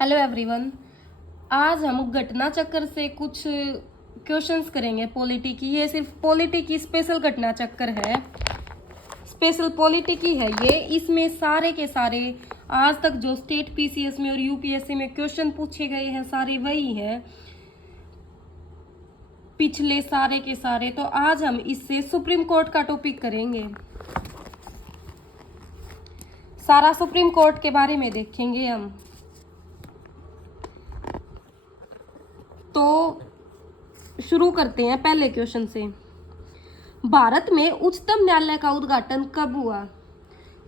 Hello everyone. आज हम घटना चक्कर से कुछ क्वेश्चंस करेंगे पॉलिटी की। ये सिर्फ पॉलिटी की स्पेशल घटना चक्कर है, स्पेशल पॉलिटी की है ये। इसमें सारे के सारे आज तक जो स्टेट पीसीएस में और यूपीएससी में क्वेश्चन पूछे गए हैं सारे वही हैं, पिछले सारे के सारे। तो आज हम इससे सुप्रीम कोर्ट का टॉपिक करेंगे, सारा सुप्रीम कोर्ट के बारे में देखेंगे हम। तो शुरू करते हैं पहले क्वेश्चन से। भारत में उच्चतम न्यायालय का उद्घाटन कब हुआ?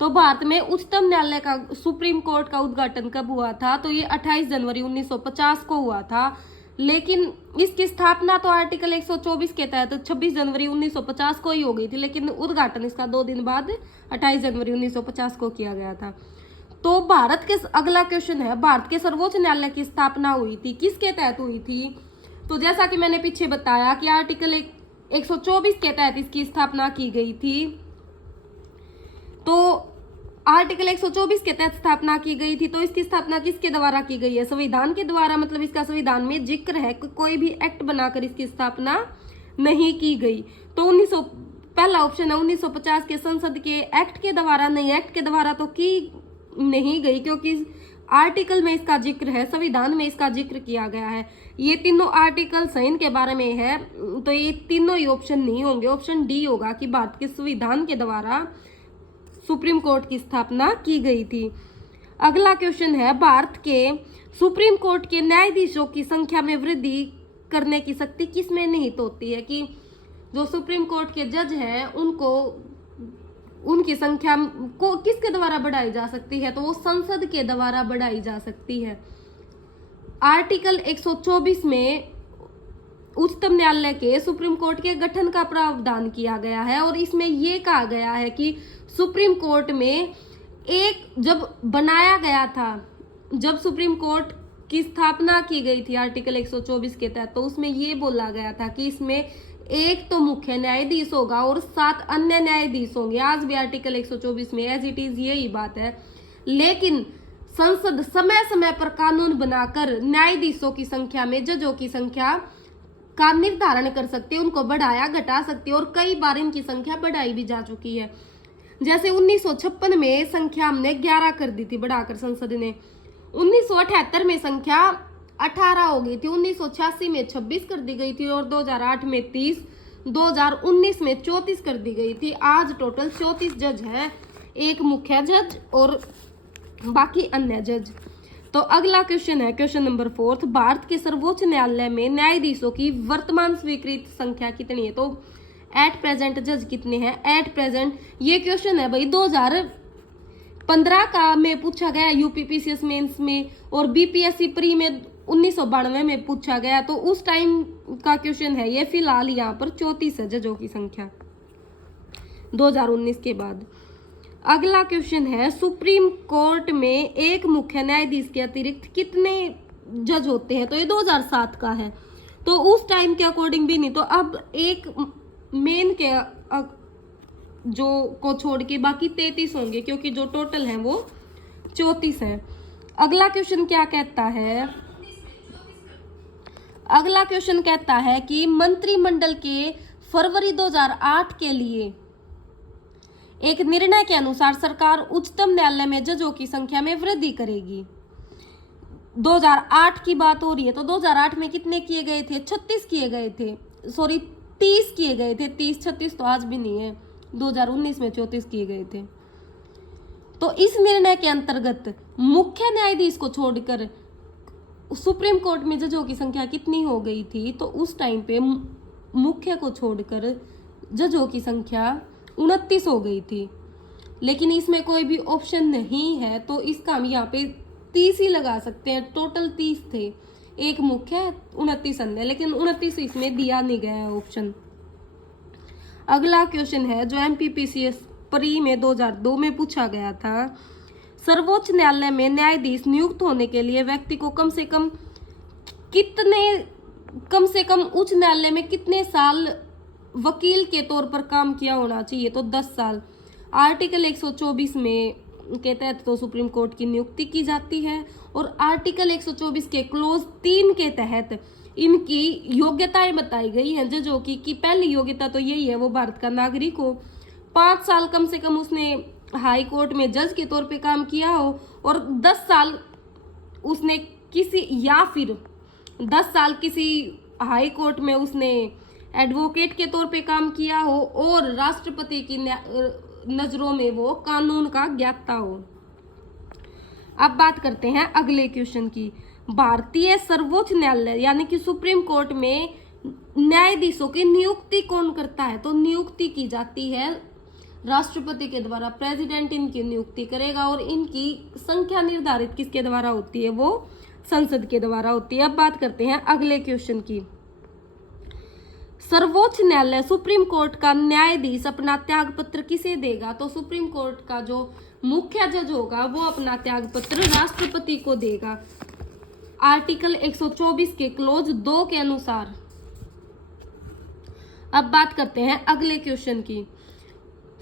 तो भारत में उच्चतम न्यायालय का सुप्रीम कोर्ट का उद्घाटन कब हुआ था? तो ये 28 जनवरी 1950 को हुआ था। लेकिन इसकी स्थापना तो आर्टिकल 124 के तहत 26 जनवरी 1950 को ही हो गई थी, लेकिन उद्घाटन इसका 2 दिन बाद 28 जनवरी 1950 को किया गया था। तो भारत के अगला क्वेश्चन है, भारत के सर्वोच्च न्यायालय की स्थापना हुई थी, किसके तहत हुई थी? तो जैसा कि मैंने पीछे बताया कि आर्टिकल 124 के तहत इसकी स्थापना की गई थी। तो आर्टिकल 124 के तहत स्थापना की गई थी। तो इसकी स्थापना किसके द्वारा की गई है? संविधान के द्वारा। मतलब इसका संविधान में जिक्र है कि कोई भी एक्ट बनाकर इसकी स्थापना नहीं की गई। तो पहला ऑप्शन है 1950 के संसद के एक्ट के द्वारा। नहीं, एक्ट के द्वारा तो की नहीं गई, क्योंकि आर्टिकल में इसका जिक्र है, संविधान में इसका जिक्र किया गया है। ये तीनों आर्टिकल संविधान के बारे में है, तो ये तीनों ही ऑप्शन नहीं होंगे। ऑप्शन डी होगा कि भारत के संविधान के द्वारा सुप्रीम कोर्ट की स्थापना की गई थी। अगला क्वेश्चन है, भारत के सुप्रीम कोर्ट के न्यायाधीशों की संख्या में वृद्धि करने की शक्ति किसमें निहित होती है? कि जो सुप्रीम कोर्ट के जज हैं उनको उनकी संख्या को किसके द्वारा बढ़ाई जा सकती है? तो वो संसद के द्वारा बढ़ाई जा सकती है। आर्टिकल 124 में उच्चतम न्यायालय के सुप्रीम कोर्ट के गठन का प्रावधान किया गया है, और इसमें ये कहा गया है कि सुप्रीम कोर्ट में जब बनाया गया था, जब सुप्रीम कोर्ट की स्थापना की गई थी आर्टिकल 124 के तहत, तो उसमें ये बोला गया था कि इसमें एक तो मुख्य न्यायाधीश होगा और 7 अन्य न्यायाधीश होंगे। आज भी आर्टिकल 124 में एज इट इज यही बात है। लेकिन संसद समय समय पर कानून बनाकर न्यायाधीशों की संख्या में जजों की संख्या का निर्धारण कर सकती है, उनको बढ़ाया घटा सकती है, और कई बार इनकी संख्या बढ़ाई भी जा चुकी है। जैसे 1956 में संख्या हमने 11 कर दी थी बढ़ाकर संसद ने। 1978 में संख्या 18 हो गई थी, 1986 में 26 कर दी गई थी, और 2008 में 30, 2019 में 34 कर दी गई थी। आज टोटल 34 जज हैं, एक मुख्य जज और बाकी अन्य जज। तो अगला क्वेश्चन है क्वेश्चन नंबर 4, भारत के सर्वोच्च न्यायालय में न्यायाधीशों की वर्तमान स्वीकृत संख्या कितनी है? तो एट प्रेजेंट जज कितने हैं एट प्रेजेंट? ये क्वेश्चन है भाई 2015 का में पूछा गया यूपीपीसीएस मेंस में, और बीपीएससी प्री में 1992 में पूछा गया। तो उस टाइम का क्वेश्चन है ये। फिलहाल यहाँ पर 34 है जजों की संख्या 2019 के बाद। अगला क्वेश्चन है, सुप्रीम कोर्ट में एक मुख्य न्यायाधीश के अतिरिक्त कितने जज होते हैं? तो ये 2007 का है, तो उस टाइम के अकॉर्डिंग भी नहीं। तो अब एक मेन के जो को छोड़ के बाकी 33 होंगे, क्योंकि जो टोटल है वो 34 है। अगला क्वेश्चन क्या कहता है? अगला क्वेश्चन कहता है कि मंत्रिमंडल के फरवरी 2008 के लिए एक निर्णय के अनुसार सरकार उच्चतम न्यायालय में जजों की संख्या में वृद्धि करेगी। 2008 की बात हो रही है, तो 2008 में कितने किए गए थे? 36 किए गए थे, सॉरी 30 किए गए थे। 36 तो आज भी नहीं है, 2019 में 34 किए गए थे। तो इस निर्णय के अंतर्गत मुख्य न्यायाधीश को छोड़कर सुप्रीम कोर्ट में जजों की संख्या कितनी हो गई थी? तो उस टाइम पे मुख्य को छोड़कर जजों की संख्या 29 हो गई थी। लेकिन इसमें कोई भी ऑप्शन नहीं है, तो इसका हम यहाँ पे 30 ही लगा सकते हैं। टोटल 30 थे, एक मुख्य 29 अन्य, लेकिन 29 इसमें दिया नहीं गया है ऑप्शन। अगला क्वेश्चन है जो एमपीपीसीएस प्री में 2002 में पूछा गया था, सर्वोच्च न्यायालय में न्यायाधीश नियुक्त होने के लिए व्यक्ति को कम से कम उच्च न्यायालय में कितने साल वकील के तौर पर काम किया होना चाहिए? तो 10 साल। आर्टिकल 124 में के तहत तो सुप्रीम कोर्ट की नियुक्ति की जाती है। और आर्टिकल 124 के क्लोज 3 के तहत इनकी योग्यताएं बताई गई हैं जजों की, कि पहली योग्यता तो यही है वो भारत का नागरिक हो, 5 साल कम से कम उसने हाई कोर्ट में जज के तौर पे काम किया हो, और 10 साल उसने किसी, या फिर 10 साल किसी हाई कोर्ट में उसने एडवोकेट के तौर पे काम किया हो, और राष्ट्रपति की नजरों में वो कानून का ज्ञाता हो। अब बात करते हैं अगले क्वेश्चन की। भारतीय सर्वोच्च न्यायालय यानी कि सुप्रीम कोर्ट में न्यायाधीशों की नियुक्ति कौन करता है? तो नियुक्ति की जाती है राष्ट्रपति के द्वारा, प्रेसिडेंट इनकी नियुक्ति करेगा, और इनकी संख्या निर्धारित किसके द्वारा होती है? वो संसद के द्वारा होती है। अब बात करते हैं अगले क्वेश्चन की। सर्वोच्च न्यायालय सुप्रीम कोर्ट का न्यायाधीश अपना त्यागपत्र किसे देगा? तो सुप्रीम कोर्ट का जो मुख्य जज होगा वो अपना त्यागपत्र राष्ट्रपति को देगा, आर्टिकल 124 के क्लोज 2 के अनुसार। अब बात करते हैं अगले क्वेश्चन की।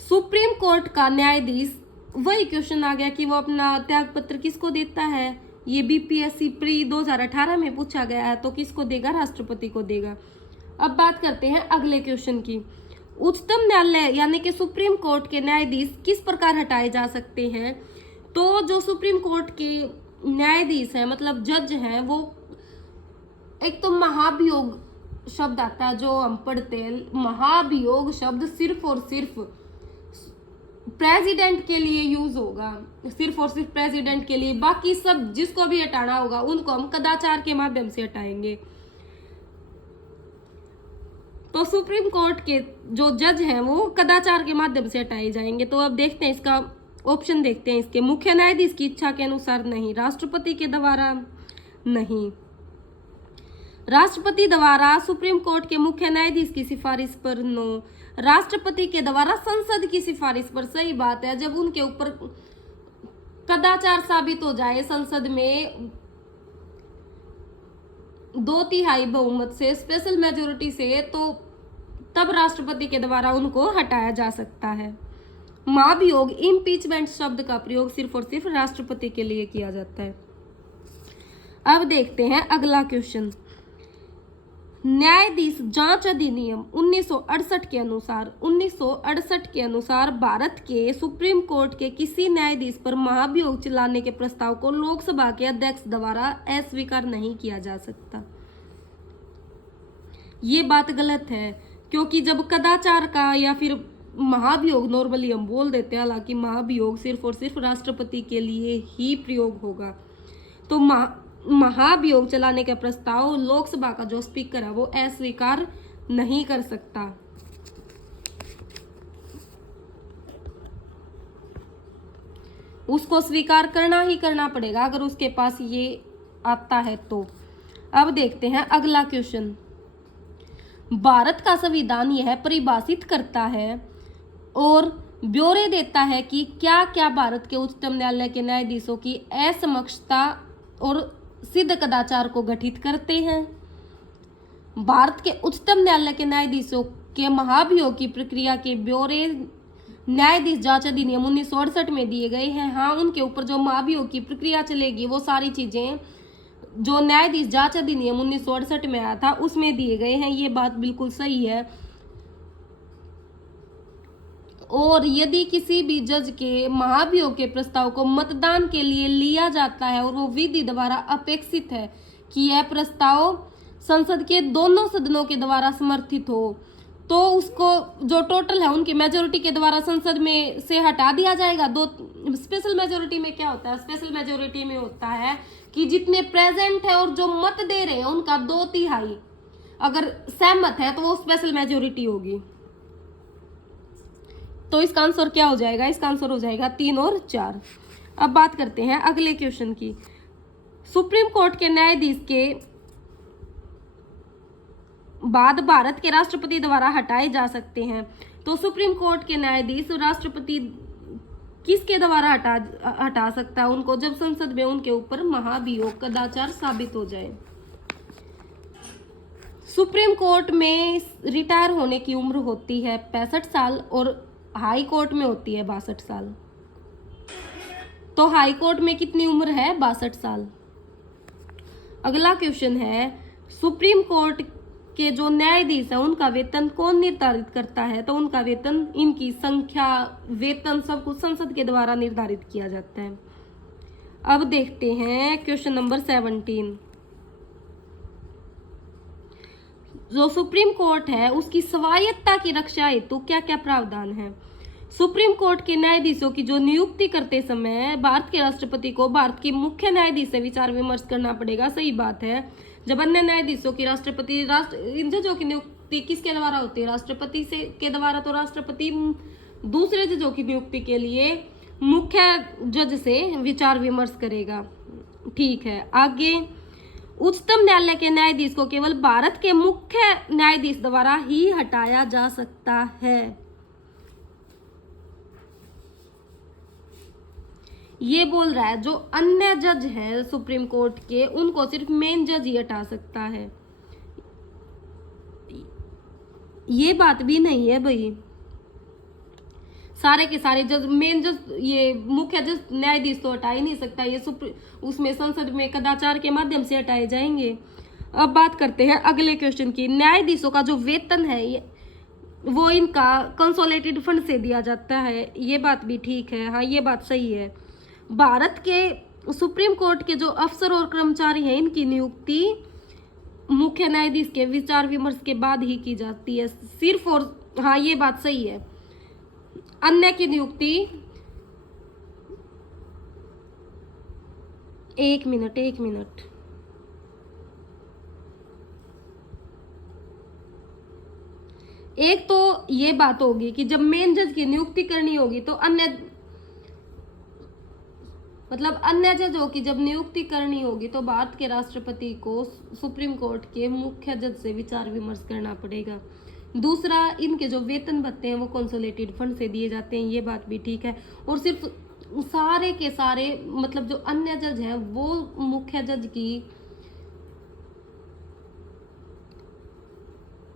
सुप्रीम कोर्ट का न्यायाधीश, वही क्वेश्चन आ गया कि वो अपना त्यागपत्र किसको देता है। ये बीपीएससी प्री 2018 में पूछा गया है, तो किसको देगा? राष्ट्रपति को देगा। अब बात करते हैं अगले क्वेश्चन की। उच्चतम न्यायालय यानी कि सुप्रीम कोर्ट के न्यायाधीश किस प्रकार हटाए जा सकते हैं? तो जो सुप्रीम कोर्ट के न्यायाधीश है, मतलब जज हैं, वो एक तो महाभियोग शब्द आता है जो हम पढ़ते हैं। महाभियोग शब्द सिर्फ और सिर्फ प्रेसिडेंट के लिए यूज होगा, सिर्फ और सिर्फ प्रेसिडेंट के लिए। बाकी सब जिसको भी हटाना होगा उनको हम कदाचार के माध्यम से हटाएंगे। तो सुप्रीम कोर्ट के जो जज हैं वो कदाचार के माध्यम से हटाए जाएंगे। तो अब देखते हैं इसका ऑप्शन, देखते हैं इसके। मुख्य न्यायाधीश की इच्छा के अनुसार नहीं, राष्ट्रपति के द्वारा नहीं, राष्ट्रपति द्वारा सुप्रीम कोर्ट के मुख्य न्यायाधीश की सिफारिश पर नो, राष्ट्रपति के द्वारा संसद की सिफारिश पर। सही बात है, जब उनके ऊपर कदाचार साबित हो जाए संसद में 2/3 बहुमत से, स्पेशल मेजोरिटी से, तो तब राष्ट्रपति के द्वारा उनको हटाया जा सकता है। महाभियोग इम्पीचमेंट शब्द का प्रयोग सिर्फ और सिर्फ राष्ट्रपति के लिए किया जाता है। अब देखते हैं अगला क्वेश्चन। न्यायाधीश जांच अधिनियम 1968 के अनुसार भारत के सुप्रीम कोर्ट के किसी न्यायाधीश पर महाभियोग चलाने के प्रस्ताव को लोकसभा के अध्यक्ष द्वारा अस्वीकार नहीं किया जा सकता। ये बात गलत है, क्योंकि जब कदाचार का या फिर महाभियोग, नॉर्मली हम बोल देते हैं, हालांकि महाभियोग सिर्फ और सिर्फ राष्ट्रपति के लिए ही प्रयोग होगा। तो महाभियोग चलाने का प्रस्ताव लोकसभा का जो स्पीकर है वो अस्वीकार नहीं कर सकता। उसको स्वीकार करना ही करना पड़ेगा अगर उसके पास ये आता है तो। अब देखते हैं अगला क्वेश्चन। भारत का संविधान यह परिभाषित करता है और ब्यौरे देता है कि क्या क्या भारत के उच्चतम न्यायालय के न्यायाधीशों की असमक्षता और सिद्ध कदाचार को गठित करते हैं। भारत के उच्चतम न्यायालय के न्यायाधीशों के महाभियोग की प्रक्रिया के ब्यौरे न्यायाधीश जांच अधिनियम 1968 में दिए गए हैं। हाँ, उनके ऊपर जो महाभियोग की प्रक्रिया चलेगी वो सारी चीजें जो न्यायाधीश जांच अधिनियम 1968 में आया था उसमें दिए गए हैं। ये बात बिल्कुल सही है। और यदि किसी भी जज के महाभियोग के प्रस्ताव को मतदान के लिए लिया जाता है और वो विधि द्वारा अपेक्षित है कि यह प्रस्ताव संसद के दोनों सदनों के द्वारा समर्थित हो, तो उसको जो टोटल है उनकी मेजोरिटी के द्वारा संसद में से हटा दिया जाएगा। स्पेशल मेजोरिटी में क्या होता है? स्पेशल मेजोरिटी में होता है कि जितने प्रेजेंट है और जो मत दे रहे हैं उनका 2/3 अगर सहमत है तो वो स्पेशल मेजोरिटी होगी। तो इसका आंसर क्या हो जाएगा? इसका आंसर हो जाएगा 3 और 4। अब बात करते हैं अगले क्वेश्चन की। सुप्रीम कोर्ट के न्यायाधीश के बाद भारत के राष्ट्रपति द्वारा हटाए जा सकते हैं। तो सुप्रीम कोर्ट के न्यायाधीश राष्ट्रपति किसके द्वारा हटा सकता है उनको? जब संसद में उनके ऊपर महाभियोग कदाचार साबित हो जाए। सुप्रीम कोर्ट में रिटायर होने की उम्र होती है 65 साल और हाई कोर्ट में होती है 62 साल। तो हाई कोर्ट में कितनी उम्र है? 62 साल। अगला क्वेश्चन है, सुप्रीम कोर्ट के जो न्यायाधीश है उनका वेतन कौन निर्धारित करता है? तो उनका वेतन, इनकी संख्या, वेतन सब कुछ संसद के द्वारा निर्धारित किया जाता है। अब देखते हैं क्वेश्चन नंबर 17। जो सुप्रीम कोर्ट है उसकी स्वायत्तता की रक्षा हेतु क्या क्या प्रावधान है? सुप्रीम कोर्ट के न्यायाधीशों की जो नियुक्ति करते समय भारत के राष्ट्रपति को भारत के मुख्य न्यायाधीश से विचार विमर्श करना पड़ेगा। सही बात है। जब अन्य न्यायाधीशों की इन जजों की नियुक्ति किसके द्वारा होती है? राष्ट्रपति से के द्वारा। तो राष्ट्रपति दूसरे जजों की नियुक्ति के लिए मुख्य जज से विचार विमर्श करेगा। ठीक है, आगे, उच्चतम न्यायालय के न्यायाधीश को केवल भारत के मुख्य न्यायाधीश द्वारा ही हटाया जा सकता है। ये बोल रहा है जो अन्य जज है सुप्रीम कोर्ट के, उनको सिर्फ मेन जज ही हटा सकता है। ये बात भी नहीं है भाई, सारे के सारे जज, मेन जज, ये मुख्य जज न्यायाधीश तो हटा ही नहीं सकता। ये उसमें संसद में कदाचार के माध्यम से हटाए जाएंगे। अब बात करते हैं अगले क्वेश्चन की। न्यायाधीशों का जो वेतन है वो इनका कंसोलिडेटेड फंड से दिया जाता है। ये बात भी ठीक है, हाँ ये बात सही है। भारत के सुप्रीम कोर्ट के जो अफसर और कर्मचारी हैं इनकी नियुक्ति मुख्य न्यायाधीश के विचार विमर्श के बाद ही की जाती है सिर्फ, और हाँ ये बात सही है। अन्य की नियुक्ति, एक मिनट, एक तो ये बात होगी कि जब मेन जज की नियुक्ति करनी होगी तो अन्य जजों की जब नियुक्ति करनी होगी तो भारत के राष्ट्रपति को सुप्रीम कोर्ट के मुख्य जज से विचार विमर्श करना पड़ेगा। दूसरा, इनके जो वेतन भत्ते हैं वो कंसोलिडेटेड फंड से दिए जाते हैं। ये बात भी ठीक है। और सिर्फ सारे के सारे जो अन्य जज हैं वो मुख्य जज की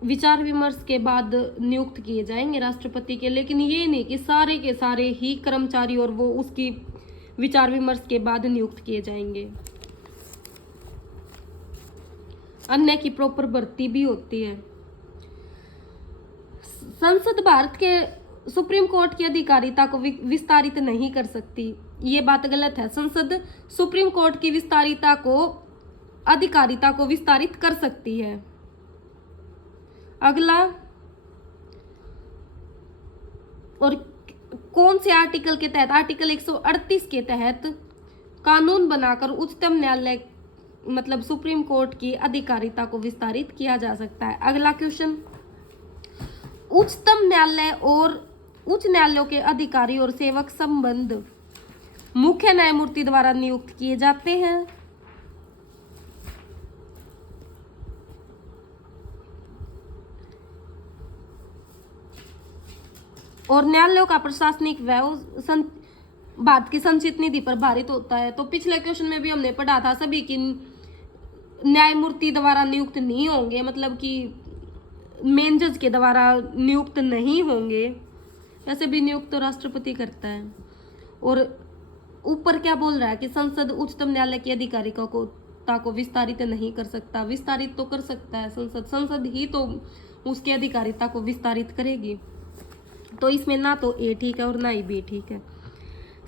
विचार विमर्श के बाद नियुक्त किए जाएंगे राष्ट्रपति के। लेकिन ये नहीं कि सारे के सारे ही कर्मचारी और वो उसकी विचार विमर्श के बाद नियुक्त किए जाएंगे। अन्य की प्रॉपर भर्ती भी होती है। संसद भारत के सुप्रीम कोर्ट की अधिकारिता को विस्तारित नहीं कर सकती। ये बात गलत है। संसद सुप्रीम कोर्ट की अधिकारिता को विस्तारित कर सकती है। अगला, और कौन से आर्टिकल के तहत? आर्टिकल 138 के तहत कानून बनाकर उच्चतम न्यायालय सुप्रीम कोर्ट की अधिकारिता को विस्तारित किया जा सकता है। अगला क्वेश्चन, उच्चतम न्यायालय और उच्च न्यायालयों के अधिकारी और सेवक संबंध मुख्य न्यायमूर्ति द्वारा नियुक्त किए जाते हैं। और न्यायालयों का प्रशासनिक व्यय भारत की संचित निधि पर भारित होता है। तो पिछले क्वेश्चन में भी हमने पढ़ा था सभी की न्यायमूर्ति द्वारा नियुक्त नहीं होंगे, कि मेन जज के द्वारा नियुक्त नहीं होंगे। वैसे भी नियुक्त तो राष्ट्रपति करता है। और ऊपर क्या बोल रहा है कि संसद उच्चतम न्यायालय की अधिकारिता को विस्तारित नहीं कर सकता। विस्तारित तो कर सकता है संसद ही तो उसकी अधिकारिता को विस्तारित करेगी। तो इसमें ना तो ए ठीक है और ना ही बी ठीक है।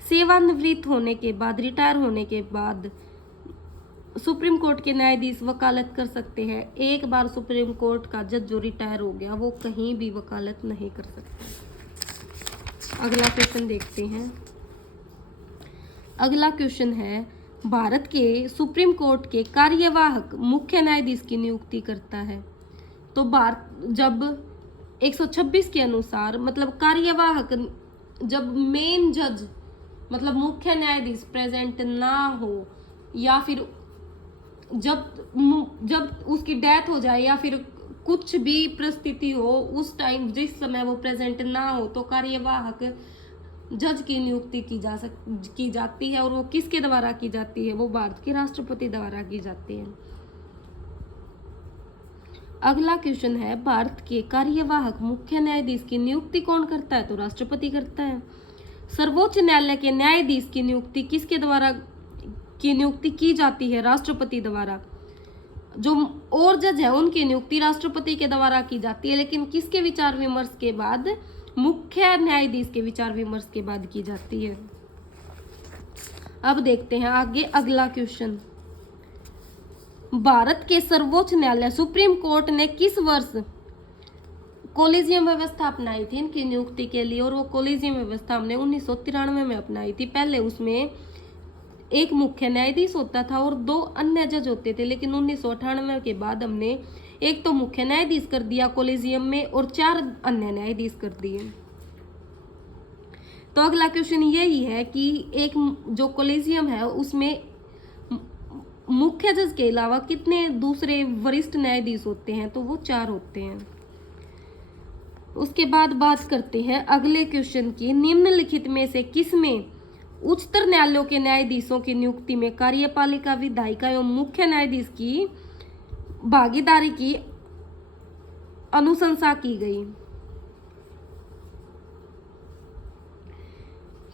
सेवानिवृत्त होने के बाद, रिटायर होने के बाद सुप्रीम कोर्ट के न्यायाधीश वकालत कर सकते हैं। एक बार सुप्रीम कोर्ट का जज जो रिटायर हो गया वो कहीं भी वकालत नहीं कर सकता। अगला क्वेश्चन देखते हैं। अगला क्वेश्चन है, भारत के सुप्रीम कोर्ट के कार्यवाहक मुख्य न्यायाधीश की नियुक्ति करता है। तो जब 126 के अनुसार कार्यवाहक, जब मेन जज मुख्य न्यायाधीश प्रेजेंट ना हो, या फिर जब उसकी डेथ हो जाए, या फिर कुछ भी परिस्थिति हो, उस टाइम जिस समय वो प्रेजेंट ना हो, तो कार्यवाहक जज की नियुक्ति की जाती है। और वो किसके द्वारा की जाती है? वो भारत के राष्ट्रपति द्वारा की जाती है। अगला क्वेश्चन है, भारत के कार्यवाहक मुख्य न्यायाधीश की नियुक्ति कौन करता है? तो राष्ट्रपति करता है। सर्वोच्च न्यायालय के न्यायाधीश की नियुक्ति किसके द्वारा की नियुक्ति की जाती है? राष्ट्रपति द्वारा। जो और जज है उनकी नियुक्ति राष्ट्रपति के द्वारा की जाती है, लेकिन किसके विचार विमर्श के बाद? मुख्य न्यायाधीश के विचार विमर्श के बाद की जाती है। अब देखते हैं आगे अगला क्वेश्चन। भारत के सर्वोच्च न्यायालय सुप्रीम कोर्ट ने किस वर्ष कोलिजियम व्यवस्था अपनाई थी इनकी नियुक्ति के लिए? और वो कोलिजियम व्यवस्था हमने 1993 में अपनाई थी। पहले उसमें एक मुख्य न्यायाधीश होता था और 2 अन्य जज होते थे, लेकिन 1998 के बाद हमने एक तो मुख्य न्यायाधीश कर दिया कोलिजियम में और 4 अन्य न्यायाधीश कर दिए। तो अगला क्वेश्चन यही है कि एक जो कोलिजियम है उसमें मुख्य जज के अलावा कितने दूसरे वरिष्ठ न्यायाधीश होते हैं? तो वो 4 होते हैं। उसके बाद बात करते हैं अगले क्वेश्चन की। निम्नलिखित में से किसमें उच्चतर न्यायालयों के न्यायाधीशों की नियुक्ति में कार्यपालिका, विधायिका एवं मुख्य न्यायाधीश की भागीदारी की अनुशंसा की गई?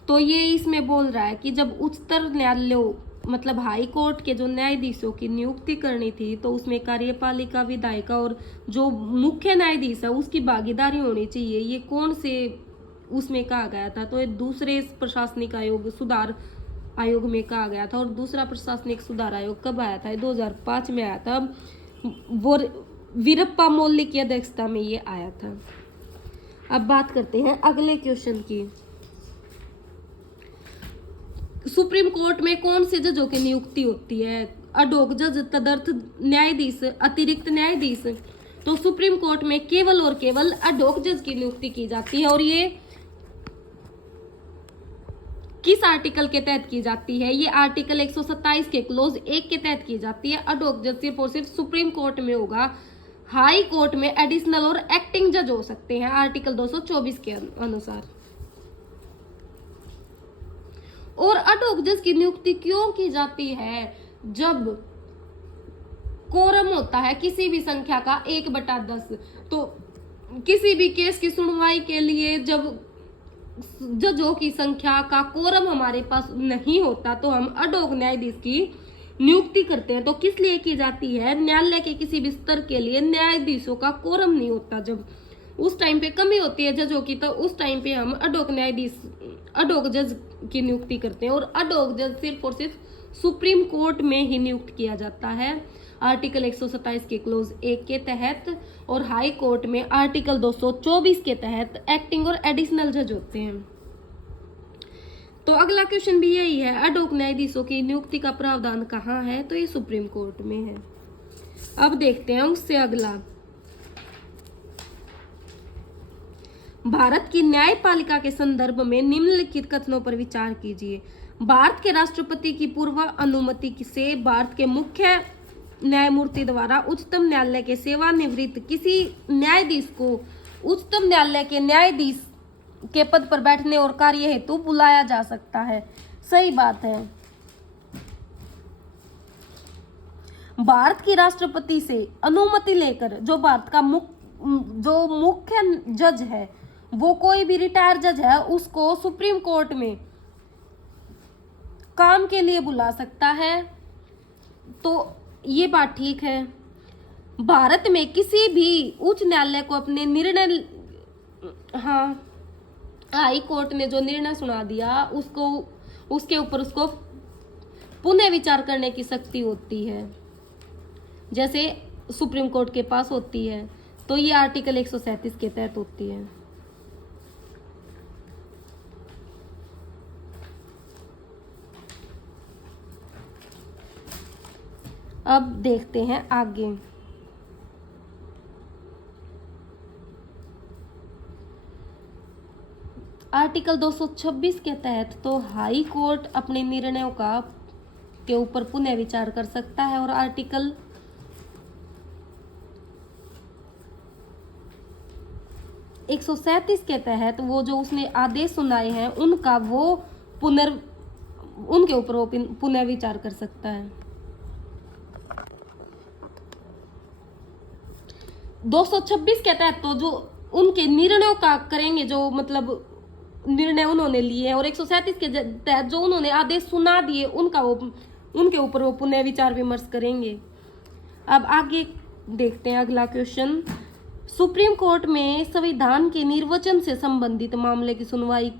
तो ये इसमें बोल रहा है कि जब उच्चतर न्यायालयों मतलब हाई कोर्ट के जो न्यायाधीशों की नियुक्ति करनी थी तो उसमें कार्यपालिका, विधायिका और जो मुख्य न्यायाधीश है उसकी भागीदारी होनी चाहिए। ये कौन से उसमें कहा गया था? तो ये दूसरे प्रशासनिक आयोग सुधार आयोग में कहा गया था। और दूसरा प्रशासनिक सुधार आयोग कब आया था? 2005 में आया था। वो वीरप्पा मोइली की अध्यक्षता में ये आया था। अब बात करते हैं अगले क्वेश्चन की। सुप्रीम कोर्ट में कौन से जजों की नियुक्ति होती है? अडोक जज, तदर्थ न्यायाधीश, अतिरिक्त न्यायाधीश। तो सुप्रीम कोर्ट में केवल और केवल अडोक जज की नियुक्ति की जाती है। और ये किस आर्टिकल के तहत की जाती है? ये आर्टिकल 127 के क्लोज 1 के तहत की जाती है। अडोक जज सिर्फ और सिर्फ सुप्रीम कोर्ट में होगा। हाई कोर्ट में एडिशनल और एक्टिंग जज हो सकते हैं आर्टिकल 224 के अनुसार। और अडोक जज की नियुक्ति क्यों की जाती है? जब कोरम होता है किसी भी संख्या का 1/10, तो किसी भी केस की सुनवाई के लिए जब जजों की संख्या का कोरम हमारे पास नहीं होता तो हम अडोक न्यायाधीश की नियुक्ति करते हैं। तो किस लिए की जाती है? न्यायालय के किसी भी स्तर के लिए न्यायाधीशों का कोरम नहीं होता, जब उस टाइम पे कमी होती है जजों की, तो उस टाइम पे हम अडोक जज की नियुक्ति करते हैं। और अडोक जज सिर्फ और सिर्फ सुप्रीम कोर्ट में ही नियुक्त किया जाता है आर्टिकल 127 के क्लोज 1 के तहत। और हाई कोर्ट में आर्टिकल 224 के तहत एक्टिंग और एडिशनल जज होते हैं। तो अगला क्वेश्चन भी यही है, अडोक न्यायाधीशों की नियुक्ति का प्रावधान कहाँ है? तो ये सुप्रीम कोर्ट में है। अब देखते हैं उससे अगला। भारत की न्यायपालिका के संदर्भ में निम्नलिखित कथनों पर विचार कीजिए। भारत के राष्ट्रपति की पूर्व अनुमति से भारत के मुख्य न्यायमूर्ति द्वारा उच्चतम न्यायालय के सेवानिवृत्त किसी न्यायाधीश को उच्चतम न्यायालय के न्यायाधीश के पद पर बैठने और कार्य हेतु बुलाया जा सकता है। सही बात है। भारत की राष्ट्रपति से अनुमति लेकर जो भारत का मुख्य जज है, वो कोई भी रिटायर जज है, उसको सुप्रीम कोर्ट में काम के लिए बुला सकता है। तो ये बात ठीक है। भारत में किसी भी उच्च न्यायालय को अपने निर्णय, हाई कोर्ट ने जो निर्णय सुना दिया उसको उसके ऊपर उसको पुनः विचार करने की शक्ति होती है, जैसे सुप्रीम कोर्ट के पास होती है। तो ये आर्टिकल 137 के तहत होती है। अब देखते हैं आगे। आर्टिकल 226 के तहत तो हाई कोर्ट अपने निर्णयों के ऊपर पुनः विचार कर सकता है। और आर्टिकल 137 के तहत वो जो उसने आदेश सुनाए हैं उनके ऊपर वो पुनः विचार कर सकता है। 226 के तहत तो जो उनके निर्णयों का करेंगे, जो मतलब निर्णय उन्होंने लिए हैं और 137 के तहत जो उन्होंने आदेश सुना दिए उनके ऊपर वो पुनः विचार विमर्श करेंगे। अब आगे देखते हैं अगला क्वेश्चन। सुप्रीम कोर्ट में संविधान के निर्वचन से संबंधित मामले की सुनवाई,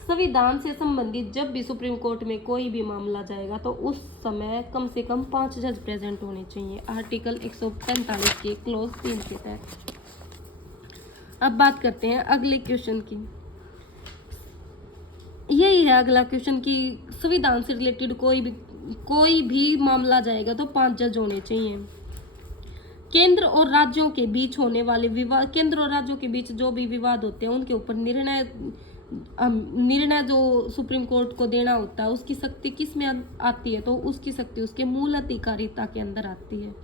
संविधान से संबंधित जब भी सुप्रीम कोर्ट में कोई भी मामला जाएगा तो उस समय कम से कम 5 जज प्रेजेंट होने चाहिए, आर्टिकल 145 के क्लॉज 3 के तहत। अब बात करते हैं अगले क्वेश्चन की। यही है अगला क्वेश्चन कि संविधान से रिलेटेड कोई भी मामला जाएगा तो 5 जज होने चाहिए। केंद्र और राज्यों के बीच होने वाले विवाद, केंद्र और राज्यों के बीच जो भी विवाद होते हैं उनके ऊपर निर्णय जो सुप्रीम कोर्ट को देना होता है उसकी शक्ति किस में आती है, तो उसकी शक्ति उसके मूल अधिकारिता के अंदर आती है,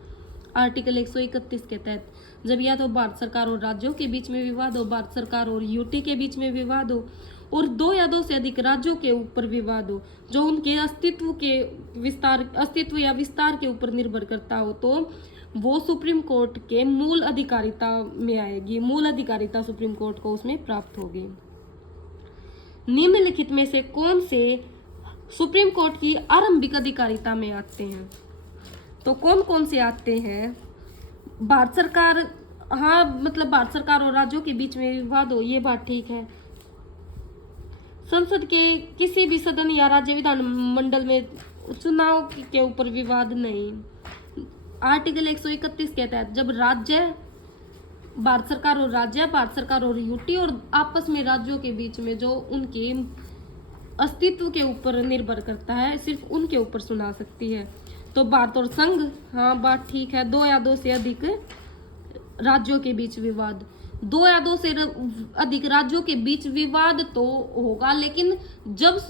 आर्टिकल 131 के तहत। जब या तो भारत सरकार और राज्यों के बीच में विवाद हो, भारत सरकार और यूटी के बीच में विवाद हो, और 2 या 2 से अधिक राज्यों के ऊपर विवाद हो जो उनके अस्तित्व या विस्तार के ऊपर निर्भर करता हो, तो वो सुप्रीम कोर्ट के मूल अधिकारिता में आएगी, मूल अधिकारिता सुप्रीम कोर्ट को उसमें प्राप्त होगी। निम्नलिखित में से कौन से सुप्रीम कोर्ट की आरंभिक अधिकारिता में आते हैं, तो कौन कौन से आते हैं? भारत सरकार, हाँ मतलब भारत सरकार और राज्यों के बीच में विवाद हो, ये बात ठीक है। संसद के किसी भी सदन या राज्य विधानमंडल में चुनाव के ऊपर विवाद नहीं, आर्टिकल 131 के तहत जब राज्य, भारत सरकार और राज्य, भारत सरकार और यूटी और आपस में राज्यों के बीच में जो उनके अस्तित्व के ऊपर निर्भर करता है सिर्फ उनके ऊपर सुना सकती है। तो भारत और संघ, हाँ बात ठीक है। 2 या 2 से अधिक राज्यों के बीच विवाद, 2 या 2 से अधिक राज्यों के बीच विवाद तो होगा, लेकिन जब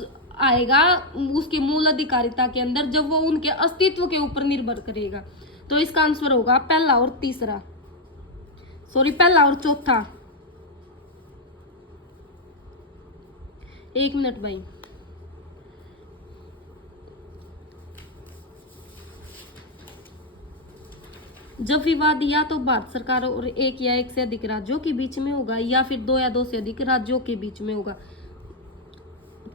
आएगा उसके मूल अधिकारिता के अंदर, जब वो उनके अस्तित्व के ऊपर निर्भर करेगा, तो इसका आंसर होगा पहला और चौथा। 1 मिनट भाई। जब विवाद या तो भारत सरकार और 1 या 1 से अधिक राज्यों के बीच में होगा या फिर 2 या 2 से अधिक राज्यों के बीच में होगा,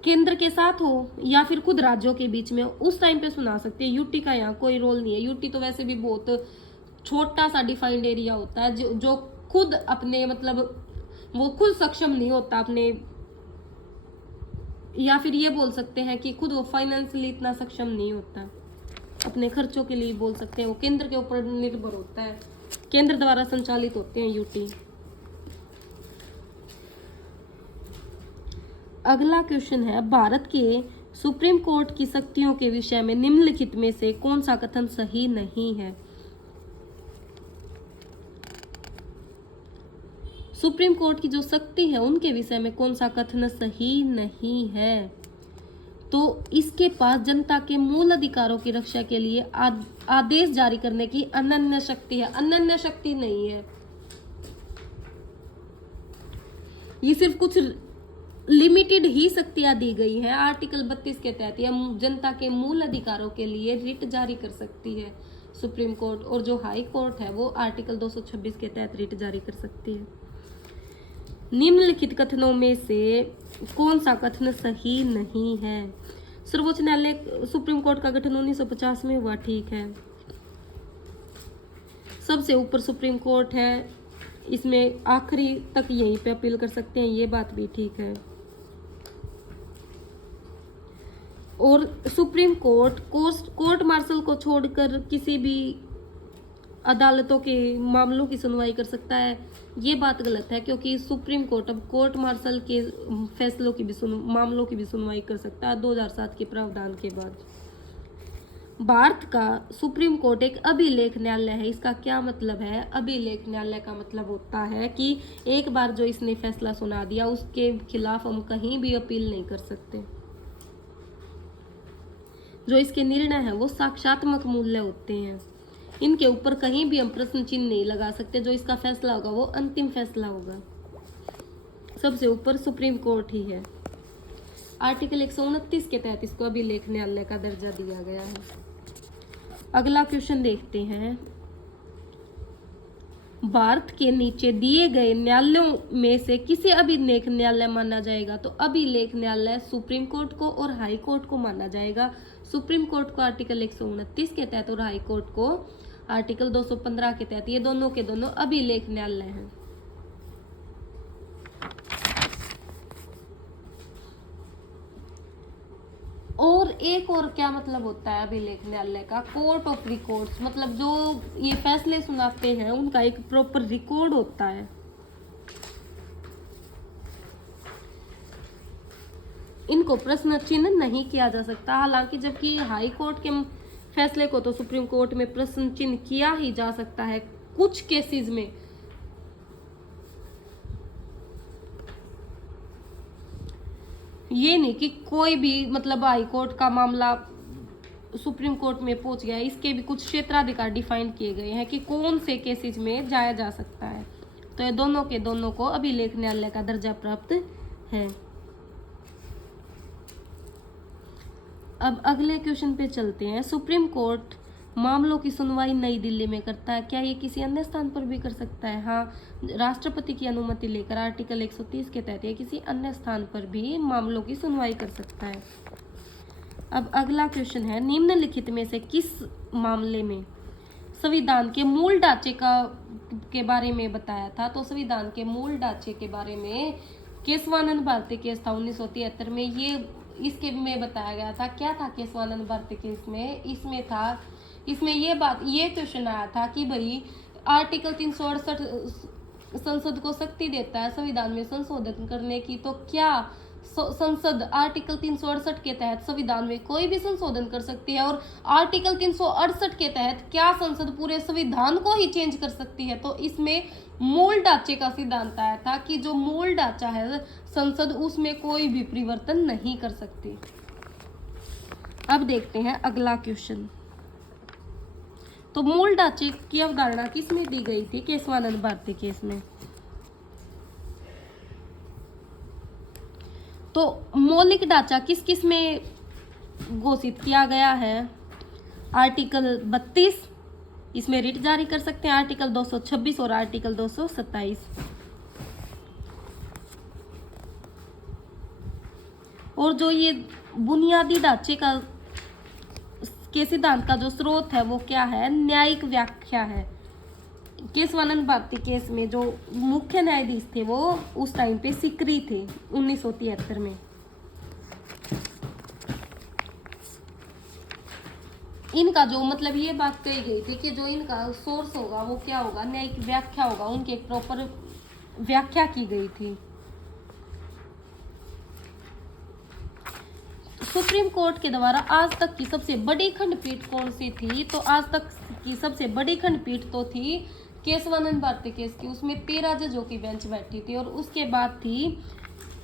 केंद्र के साथ हो या फिर खुद राज्यों के बीच में, उस टाइम पे सुना सकते हैं। यूटी का यहाँ कोई रोल नहीं है, यूटी तो वैसे भी बहुत छोटा सा डिफाइंड एरिया होता है जो खुद अपने मतलब वो खुद सक्षम नहीं होता अपने, या फिर ये बोल सकते हैं कि खुद वो फाइनेंशियली इतना सक्षम नहीं होता, अपने खर्चों के लिए बोल सकते हैं, वो केंद्र के ऊपर निर्भर होता है, केंद्र द्वारा संचालित होते हैं यूटी। अगला क्वेश्चन है, भारत के सुप्रीम कोर्ट की शक्तियों के विषय में निम्नलिखित में से कौन सा कथन सही नहीं है? सुप्रीम कोर्ट की जो शक्ति है उनके विषय में कौन सा कथन सही नहीं है? तो इसके पास जनता के मूल अधिकारों की रक्षा के लिए आदेश जारी करने की अनन्य शक्ति है, अनन्य शक्ति नहीं है। ये सिर्फ कुछ लिमिटेड ही शक्तियां दी गई है, आर्टिकल 32 के तहत यह जनता के मूल अधिकारों के लिए रिट जारी कर सकती है सुप्रीम कोर्ट, और जो हाई कोर्ट है वो आर्टिकल 226 के तहत रिट जारी कर सकती है। निम्नलिखित कथनों में से कौन सा कथन सही नहीं है? सर्वोच्च न्यायालय सुप्रीम कोर्ट का गठन 1950 में हुआ, ठीक है। सबसे ऊपर सुप्रीम कोर्ट है, इसमें आखिरी तक यहीं पे अपील कर सकते हैं, ये बात भी ठीक है। और सुप्रीम कोर्ट मार्शल को छोड़कर किसी भी अदालतों के मामलों की सुनवाई कर सकता है, ये बात गलत है, क्योंकि सुप्रीम कोर्ट अब कोर्ट मार्शल के फैसलों की भी मामलों की भी सुनवाई कर सकता है 2007 के प्रावधान के बाद। भारत का सुप्रीम कोर्ट एक अभिलेख न्यायालय है। इसका क्या मतलब है? अभिलेख न्यायालय का मतलब होता है कि एक बार जो इसने फैसला सुना दिया उसके खिलाफ हम कहीं भी अपील नहीं कर सकते। जो इसके निर्णय है वो साक्ष्यात्मक मूल्य होते हैं, इनके ऊपर कहीं भी हम प्रश्न चिन्ह नहीं लगा सकते। जो इसका फैसला होगा वो अंतिम फैसला होगा। सबसे ऊपर सुप्रीम कोर्ट ही है। आर्टिकल 129 के तहत इसको अभिलेख न्यायालय का दर्जा दिया गया है। अगला क्वेश्चन देखते हैं। भारत के नीचे दिए गए न्यायालयों में से किसे अभिलेख न्यायालय माना जाएगा? तो अभिलेख न्यायालय सुप्रीम कोर्ट को और हाई कोर्ट को माना जाएगा। सुप्रीम कोर्ट को आर्टिकल 129 के तहत और हाई कोर्ट को आर्टिकल 215 के तहत, ये दोनों के दोनों अभिलेख न्यायालय हैं। और एक और क्या मतलब होता है अभिलेख न्यायालय का? कोर्ट ऑफ रिकॉर्ड्स, मतलब जो ये फैसले सुनाते हैं उनका एक प्रॉपर रिकॉर्ड होता है। इनको प्रश्न चिन्ह नहीं किया जा सकता। हालांकि जबकि हाई कोर्ट के फैसले को तो सुप्रीम कोर्ट में प्रश्न चिन्ह किया ही जा सकता है कुछ केसेस में। ये नहीं कि कोई भी मतलब हाई कोर्ट का मामला सुप्रीम कोर्ट में पहुंच गया, इसके भी कुछ क्षेत्राधिकार डिफाइन किए गए हैं कि कौन से केसेस में जाया जा सकता है। तो ये दोनों के दोनों को अभिलेख न्यायालय का दर्जा प्राप्त है। अब अगले क्वेश्चन पे चलते हैं। सुप्रीम कोर्ट मामलों की सुनवाई नई दिल्ली में करता है, क्या ये किसी अन्य स्थान पर भी कर सकता है? हाँ, राष्ट्रपति की अनुमति लेकर आर्टिकल 130 के तहत ये किसी अन्य स्थान पर भी मामलों की सुनवाई कर सकता है। अब अगला क्वेश्चन है, निम्नलिखित में से किस मामले में संविधान के मूल ढांचे के बारे में बताया था? तो संविधान के मूल ढांचे के बारे में केशवानंद भारती केस था 1973 में। इसके में बताया गया था। क्या था केशवानंद भारती केस में? इसमें ये क्वेश्चन आया था कि भाई आर्टिकल 368 संसद को शक्ति देता है संविधान में संशोधन करने की, तो क्या संसद आर्टिकल 368 के तहत संविधान में कोई भी संशोधन कर सकती है? और आर्टिकल 368 के तहत क्या संसद पूरे संविधान को ही चेंज कर सकती है? तो इसमें मूल ढांचे का सिद्धांत आया था कि जो मूल ढांचा है संसद, उसमें कोई भी परिवर्तन नहीं कर सकती। अब देखते हैं अगला क्वेश्चन। तो मूल ढांचे की अवधारणा किसमें दी गई थी? केशवानंद भारती केस में। तो मौलिक ढांचा किस किस में घोषित किया गया है? आर्टिकल 32, इसमें रिट जारी कर सकते हैं, आर्टिकल 226 और आर्टिकल 227। और जो ये बुनियादी ढांचे के सिद्धांत का जो स्रोत है वो क्या है? न्यायिक व्याख्या है। केशवानंद भारती केस में जो मुख्य न्यायाधीश थे वो उस टाइम पे सिकरी थे 1973 में। इनका जो मतलब ये बात कही गई थी कि जो इनका सोर्स होगा वो क्या होगा? न्यायिक व्याख्या होगा। उनकी एक प्रॉपर व्याख्या की गई थी। सुप्रीम कोर्ट के द्वारा आज तक की सबसे बड़ी खंडपीठ कौन सी थी? तो आज तक की सबसे बड़ी खंडपीठ तो थी केशवानंद भारती केस की, उसमें 13 जजों की बेंच बैठी थी। और उसके बाद थी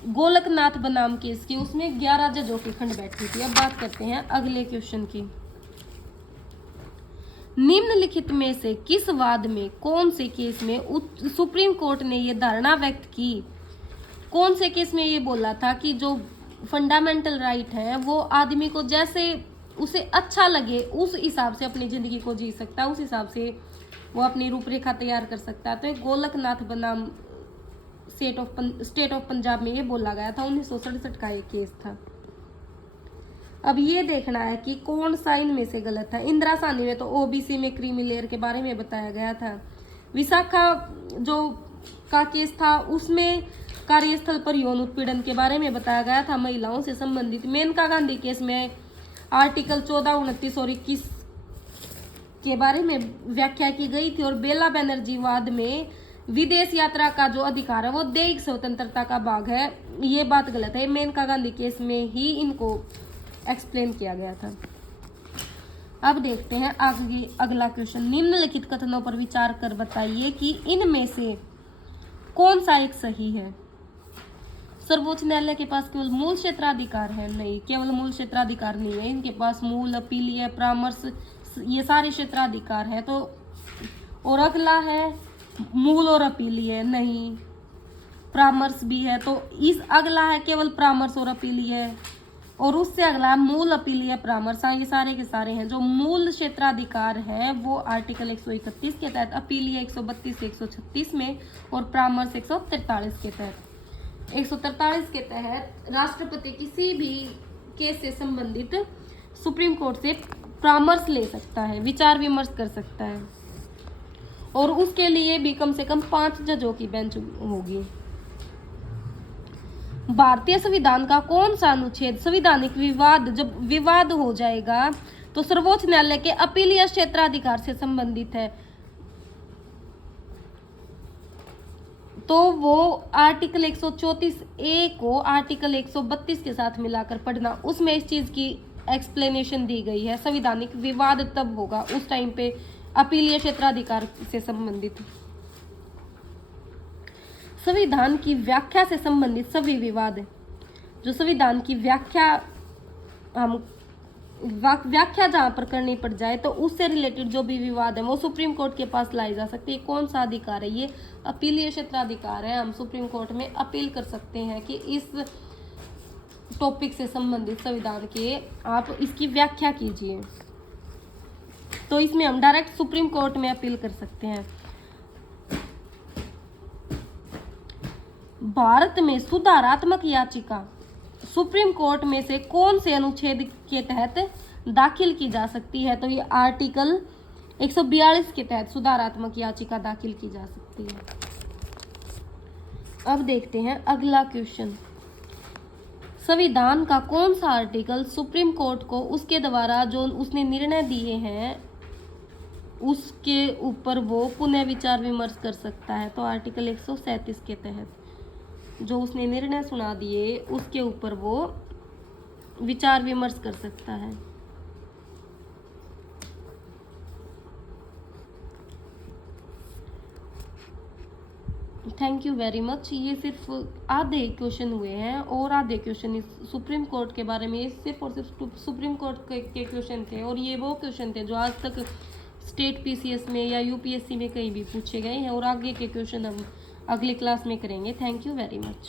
गोलकनाथ बनाम केस की, उसमें 11 जजों की खंड बैठी थी। अब बात करते हैं अगले क्वेश्चन की। निम्नलिखित में से किस वाद में, कौन से केस में सुप्रीम कोर्ट ने यह धारणा व्यक्त की? कौन से केस में ये बोला था कि जो फंडामेंटल राइट है वो आदमी को जैसे उसे अच्छा लगे उस हिसाब से अपनी जिंदगी को जी सकता है, उस हिसाब से वो अपनी रूपरेखा तैयार कर सकता है। तो गोलकनाथ बनाम स्टेट ऑफ पंजाब में ये बोला गया था, 1967 का ये केस था। अब ये देखना है कि कौन सा इनमें से गलत है। इंदिरा साहनी में तो ओबीसी में क्रीमी लेयर के बारे में बताया गया था। विशाखा जो का केस था उसमें कार्यस्थल पर यौन उत्पीड़न के बारे में बताया गया था, महिलाओं से संबंधित। मेनका गांधी केस में आर्टिकल 14, 29 और 21 के बारे में व्याख्या की गई थी। और बेला बैनर्जी वाद में विदेश यात्रा का जो अधिकार है वो दैहिक स्वतंत्रता का भाग है, ये बात गलत है। मेनका गांधी केस में ही इनको एक्सप्लेन किया गया था। अब देखते हैं आगे अगला क्वेश्चन। निम्नलिखित कथनों पर विचार कर बताइए कि इनमें से कौन सा एक सही है? सर्वोच्च न्यायालय के पास केवल मूल क्षेत्राधिकार है? नहीं, केवल मूल क्षेत्राधिकार नहीं है, इनके पास मूल, अपीलीय, परामर्श, ये सारे क्षेत्राधिकार है। तो और अगला है मूल और अपीलीय, नहीं, परामर्श भी है। तो इस अगला है केवल परामर्श और अपीलीय, और उससे अगला मूल अपीलीय परामर्श, ये सारे के सारे हैं। जो मूल क्षेत्राधिकार है वो आर्टिकल 131 के तहत, अपीलीय 132 से 136 में और परामर्श 143 के तहत। 143 के तहत राष्ट्रपति किसी भी केस से संबंधित सुप्रीम कोर्ट से परामर्श ले सकता है, विचार विमर्श कर सकता है, और उसके लिए भी कम से कम 5 जजों की बेंच होगी। भारतीय संविधान का कौन सा अनुच्छेद संवैधानिक विवाद, जब विवाद हो जाएगा तो सर्वोच्च न्यायालय के अपीलीय क्षेत्राधिकार से संबंधित है, तो वो आर्टिकल 134 ए को आर्टिकल 132 के साथ मिलाकर पढ़ना। उसमें इस चीज की एक्सप्लेनेशन दी गई है। संवैधानिक विवाद तब होगा उस टाइम पे अपीलीय क्षेत्राधिकार से संबंधित। संविधान की व्याख्या से संबंधित सभी विवाद, जो संविधान की व्याख्या हम व्याख्या जहां पर करनी पड़ जाए तो उससे रिलेटेड जो भी विवाद है वो सुप्रीम कोर्ट के पास लाई जा सकती है। कौन सा अधिकार है? ये अपीलीय क्षेत्राधिकार है। हम सुप्रीम कोर्ट में अपील कर सकते हैं कि इस टॉपिक से संबंधित संविधान के आप इसकी व्याख्या कीजिए, तो इसमें हम डायरेक्ट सुप्रीम कोर्ट में अपील कर सकते हैं। भारत में सुधारात्मक याचिका सुप्रीम कोर्ट में से कौन से अनुच्छेद के तहत दाखिल की जा सकती है? तो ये आर्टिकल 142 के तहत सुधारात्मक याचिका दाखिल की जा सकती है। अब देखते हैं अगला क्वेश्चन। संविधान का कौन सा आर्टिकल सुप्रीम कोर्ट को उसके द्वारा जो उसने निर्णय दिए हैं उसके ऊपर वो पुनः विचार विमर्श कर सकता है? तो आर्टिकल 137 के तहत जो उसने निर्णय सुना दिए उसके ऊपर वो विचार विमर्श कर सकता है। Thank you very much. ये सिर्फ आधे क्वेश्चन हुए हैं और आधे क्वेश्चन सुप्रीम कोर्ट के बारे में, सिर्फ और सिर्फ सुप्रीम कोर्ट के क्वेश्चन थे, और ये वो क्वेश्चन थे जो आज तक स्टेट पीसीएस में या यूपीएससी में कहीं भी पूछे गए हैं, और आगे के क्वेश्चन हम अगली क्लास में करेंगे। Thank you very much.